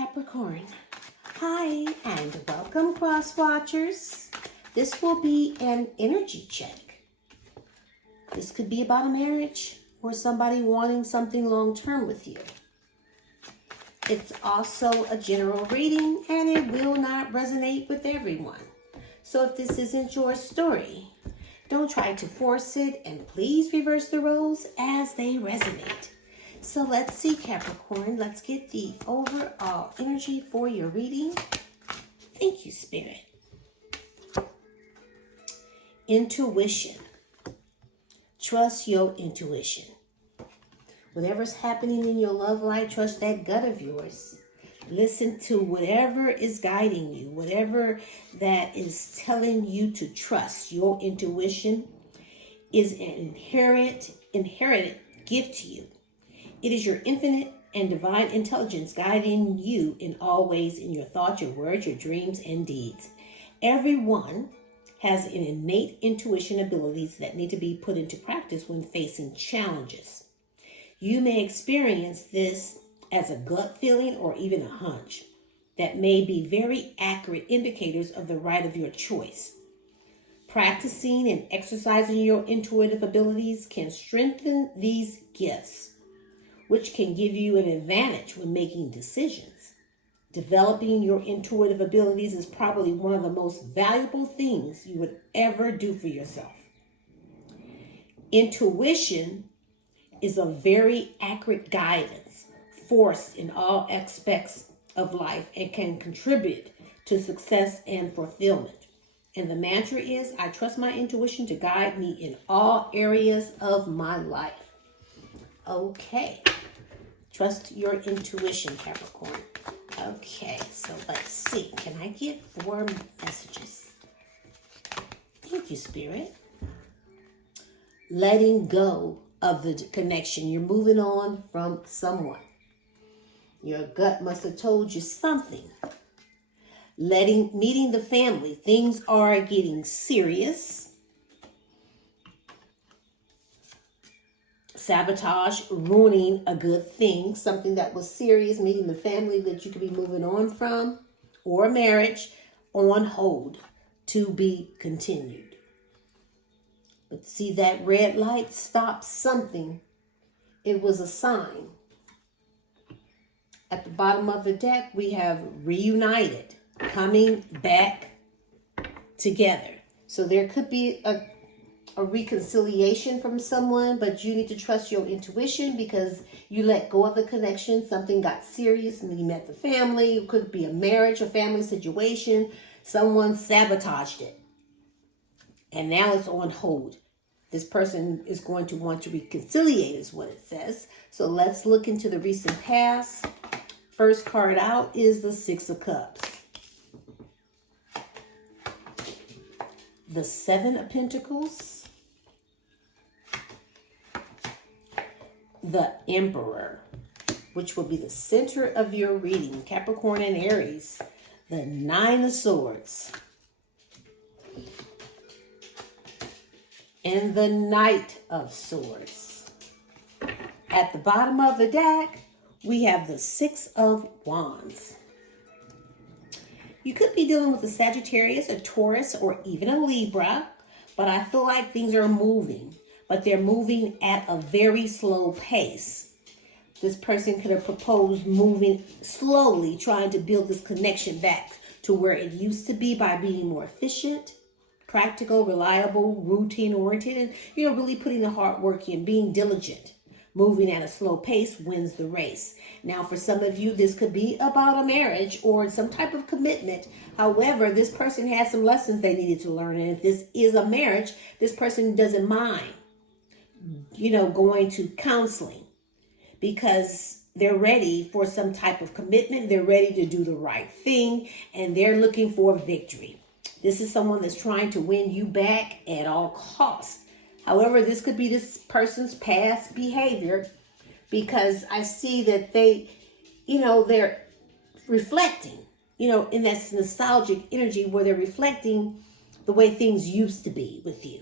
Capricorn. Hi and welcome, cross watchers. This will be an energy check. This could be about a marriage or somebody wanting something long-term with you. It's also a general reading and it will not resonate with everyone. So if this isn't your story, don't try to force it and please reverse the roles as they resonate. So let's see, Capricorn. Let's get the overall energy for your reading. Thank you, Spirit. Intuition. Trust your intuition. Whatever's happening in your love life, trust that gut of yours. Listen to whatever is guiding you, whatever that is telling you to trust. Your intuition is an inherited gift to you. It is your infinite and divine intelligence guiding you in all ways in your thoughts, your words, your dreams, and deeds. Everyone has an innate intuition abilities that need to be put into practice when facing challenges. You may experience this as a gut feeling or even a hunch that may be very accurate indicators of the right of your choice. Practicing and exercising your intuitive abilities can strengthen these gifts, which can give you an advantage when making decisions. Developing your intuitive abilities is probably one of the most valuable things you would ever do for yourself. Intuition is a very accurate guidance force in all aspects of life and can contribute to success and fulfillment. And the mantra is, I trust my intuition to guide me in all areas of my life. Okay. Trust your intuition, Capricorn. Okay, so let's see. Can I get 4 messages? Thank you, Spirit. Letting go of the connection. You're moving on from someone. Your gut must have told you something. Meeting the family. Things are getting serious. Sabotage, ruining a good thing, something that was serious, meeting the family that you could be moving on from, or a marriage on hold to be continued. But see, that red light stopped something. It was a sign. At the bottom of the deck, we have reunited, coming back together. So there could be a reconciliation from someone, but you need to trust your intuition because you let go of the connection. Something got serious and you met the family. It could be a marriage or family situation. Someone sabotaged it. And now it's on hold. This person is going to want to reconciliate is what it says. So let's look into the recent past. First card out is the 6 of Cups. The 7 of Pentacles. The Emperor, which will be the center of your reading, Capricorn and Aries. The 9 of Swords. And the Knight of Swords. At the bottom of the deck, we have the 6 of Wands. You could be dealing with a Sagittarius, a Taurus, or even a Libra, but I feel like things are moving. But they're moving at a very slow pace. This person could have proposed moving slowly, trying to build this connection back to where it used to be by being more efficient, practical, reliable, routine-oriented, and, really putting the hard work in, being diligent. Moving at a slow pace wins the race. Now, for some of you, this could be about a marriage or some type of commitment. However, this person has some lessons they needed to learn. And if this is a marriage, this person doesn't mind going to counseling because they're ready for some type of commitment. They're ready to do the right thing and they're looking for victory. This is someone that's trying to win you back at all costs. However, this could be this person's past behavior because I see that they're reflecting, in that nostalgic energy where they're reflecting the way things used to be with you.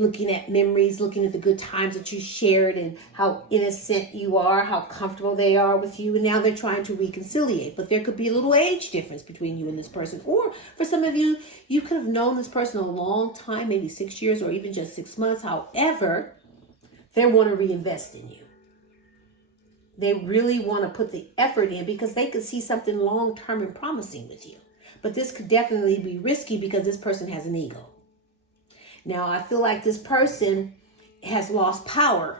looking at memories, looking at the good times that you shared and how innocent you are, how comfortable they are with you. And now they're trying to reconciliate. But there could be a little age difference between you and this person. Or for some of you, you could have known this person a long time, maybe 6 years or even just 6 months. However, they want to reinvest in you. They really want to put the effort in because they could see something long-term and promising with you. But this could definitely be risky because this person has an ego. Now, I feel like this person has lost power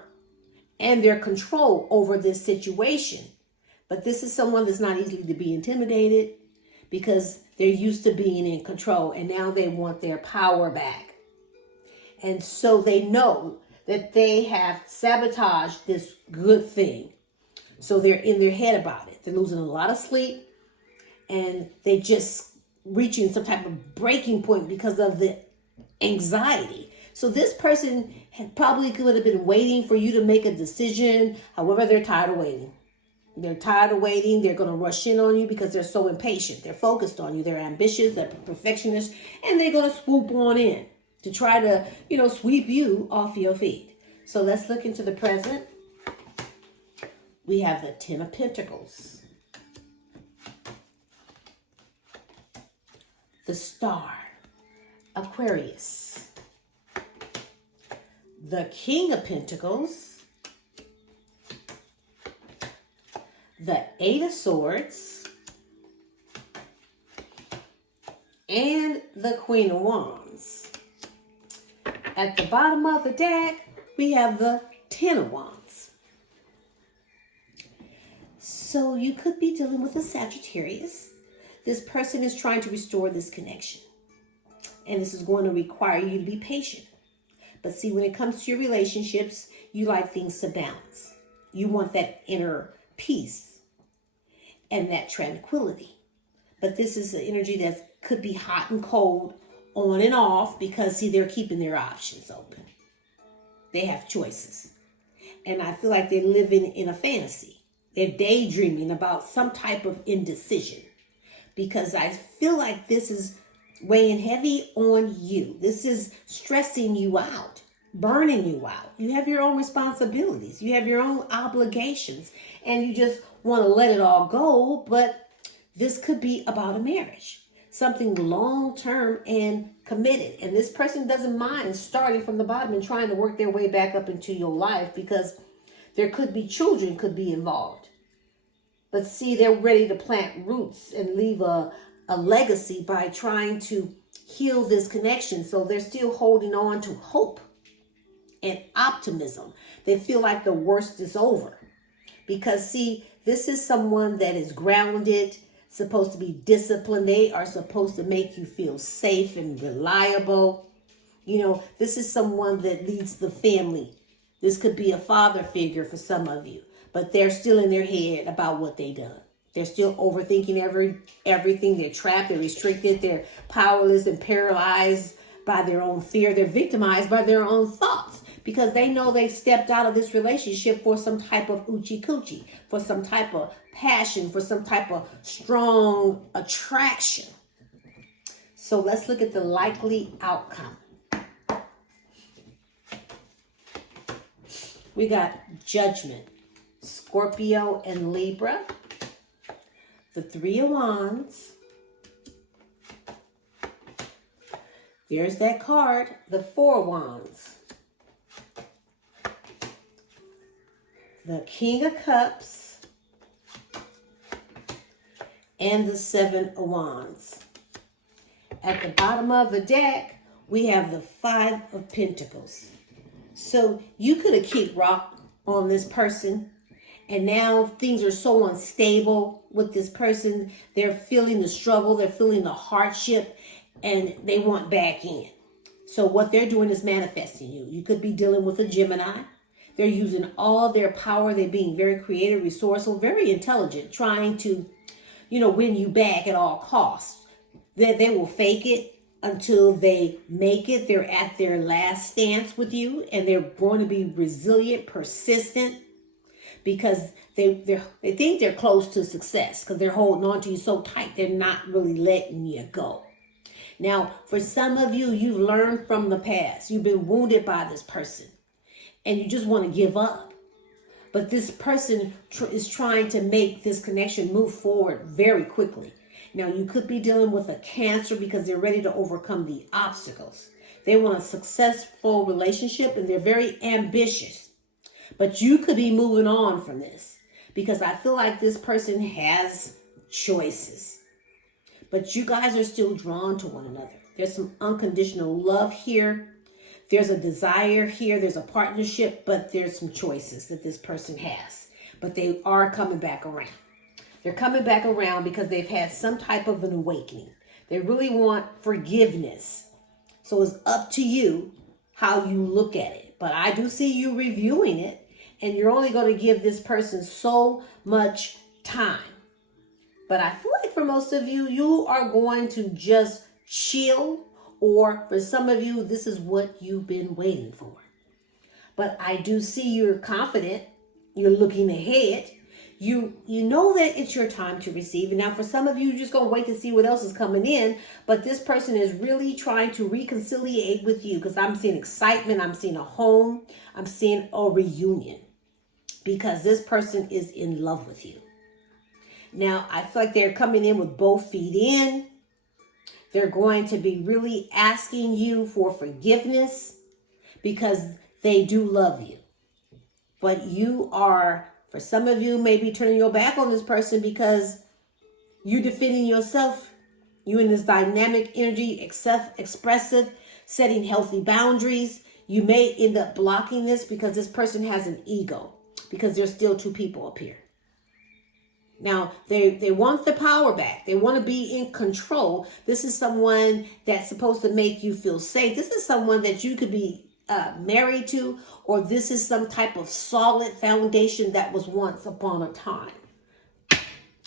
and their control over this situation. But this is someone that's not easily to be intimidated because they're used to being in control and now they want their power back. And so they know that they have sabotaged this good thing. So they're in their head about it. They're losing a lot of sleep and they just reaching some type of breaking point because of the anxiety. So this person probably could have been waiting for you to make a decision. However, they're tired of waiting. They're tired of waiting. They're going to rush in on you because they're so impatient. They're focused on you. They're ambitious. They're perfectionists. And they're going to swoop on in to try to, sweep you off your feet. So let's look into the present. We have the Ten of Pentacles. The Star, Aquarius, the King of Pentacles, the Eight of Swords, and the Queen of Wands. At the bottom of the deck, we have the Ten of Wands. So you could be dealing with a Sagittarius. This person is trying to restore this connection. And this is going to require you to be patient. But see, when it comes to your relationships, you like things to balance. You want that inner peace and that tranquility. But this is an energy that could be hot and cold, on and off, because see, they're keeping their options open. They have choices. And I feel like they're living in a fantasy. They're daydreaming about some type of indecision. Because I feel like this is weighing heavy on you. This is stressing you out, burning you out. You have your own responsibilities. You have your own obligations. And you just want to let it all go. But this could be about a marriage. Something long-term and committed. And this person doesn't mind starting from the bottom and trying to work their way back up into your life. Because there could be children could be involved. But see, they're ready to plant roots and leave a legacy by trying to heal this connection. So they're still holding on to hope and optimism. They feel like the worst is over. Because see, this is someone that is grounded, supposed to be disciplined. They are supposed to make you feel safe and reliable. This is someone that leads the family. This could be a father figure for some of you. But they're still in their head about what they done. They're still overthinking everything. They're trapped, they're restricted, they're powerless and paralyzed by their own fear. They're victimized by their own thoughts because they know they stepped out of this relationship for some type of oochie coochie, for some type of passion, for some type of strong attraction. So let's look at the likely outcome. We got Judgment. Scorpio and Libra, the Three of Wands. There's that card, the Four of Wands. The King of Cups and the Seven of Wands. At the bottom of the deck, we have the Five of Pentacles. So you could have kicked rock on this person. And now things are so unstable with this person. They're feeling the struggle. They're feeling the hardship. And they want back in. So what they're doing is manifesting you. You could be dealing with a Gemini. They're using all their power. They're being very creative, resourceful, very intelligent. Trying to, win you back at all costs. They will fake it until they make it. They're at their last stance with you. And they're going to be resilient, persistent. Because they think they're close to success because they're holding on to you so tight. They're not really letting you go. Now, for some of you, you've learned from the past. You've been wounded by this person and you just want to give up. But this person is trying to make this connection move forward very quickly. Now, you could be dealing with a Cancer because they're ready to overcome the obstacles. They want a successful relationship and they're very ambitious. But you could be moving on from this because I feel like this person has choices. But you guys are still drawn to one another. There's some unconditional love here. There's a desire here. There's a partnership, but there's some choices that this person has. But they are coming back around. They're coming back around because they've had some type of an awakening. They really want forgiveness. So it's up to you how you look at it. But I do see you reviewing it, and you're only going to give this person so much time. But I feel like for most of you, you are going to just chill, or for some of you, this is what you've been waiting for. But I do see you're confident. You're looking ahead. You know that it's your time to receive. And now for some of you, you're just going to wait to see what else is coming in. But this person is really trying to reconciliate with you because I'm seeing excitement. I'm seeing a home. I'm seeing a reunion because this person is in love with you. Now, I feel like they're coming in with both feet in. They're going to be really asking you for forgiveness because they do love you. But you are, for some of you, maybe turning your back on this person because you're defending yourself. You're in this dynamic energy, expressive, setting healthy boundaries. You may end up blocking this because this person has an ego because there's still two people up here. Now, they want the power back. They want to be in control. This is someone that's supposed to make you feel safe. This is someone that you could be married to, or this is some type of solid foundation that was once upon a time.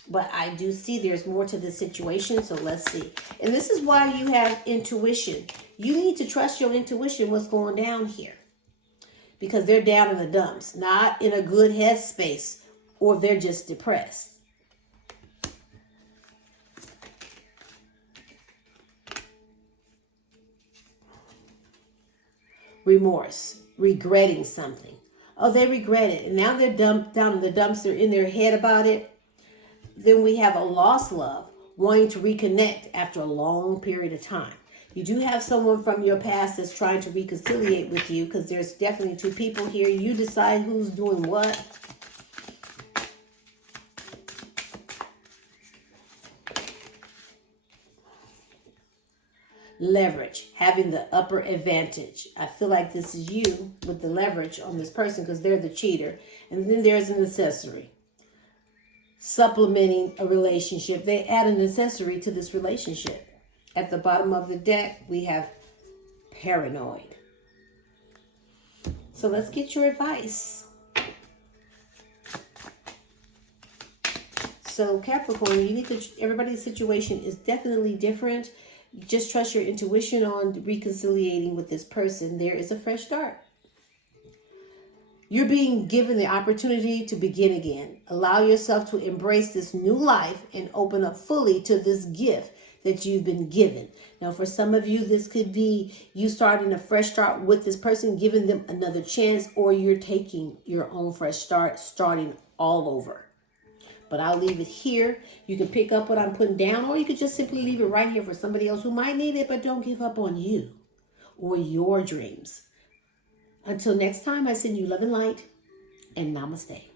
But I do see there's more to this situation, so let's see. And this is why you have intuition. You need to trust your intuition, what's going down here. Because they're down in the dumps, not in a good headspace, or they're just depressed. Remorse, regretting something. Oh, they regret it. And now they're down in the dumps. They're in their head about it. Then we have a lost love, wanting to reconnect after a long period of time. You do have someone from your past that's trying to reconciliate with you because there's definitely two people here. You decide who's doing what. Leverage, having the upper advantage. I feel like this is you with the leverage on this person because they're the cheater. And then there's an accessory. Supplementing a relationship. They add an accessory to this relationship. At the bottom of the deck, we have paranoid. So let's get your advice. So Capricorn, you need to, everybody's situation is definitely different. Just trust your intuition on reconciliating with this person. There is a fresh start. You're being given the opportunity to begin again. Allow yourself to embrace this new life and open up fully to this gift that you've been given. Now, for some of you, this could be you starting a fresh start with this person, giving them another chance, or you're taking your own fresh start, starting all over. But I'll leave it here. You can pick up what I'm putting down, or you could just simply leave it right here for somebody else who might need it, but don't give up on you or your dreams. Until next time, I send you love and light, and namaste.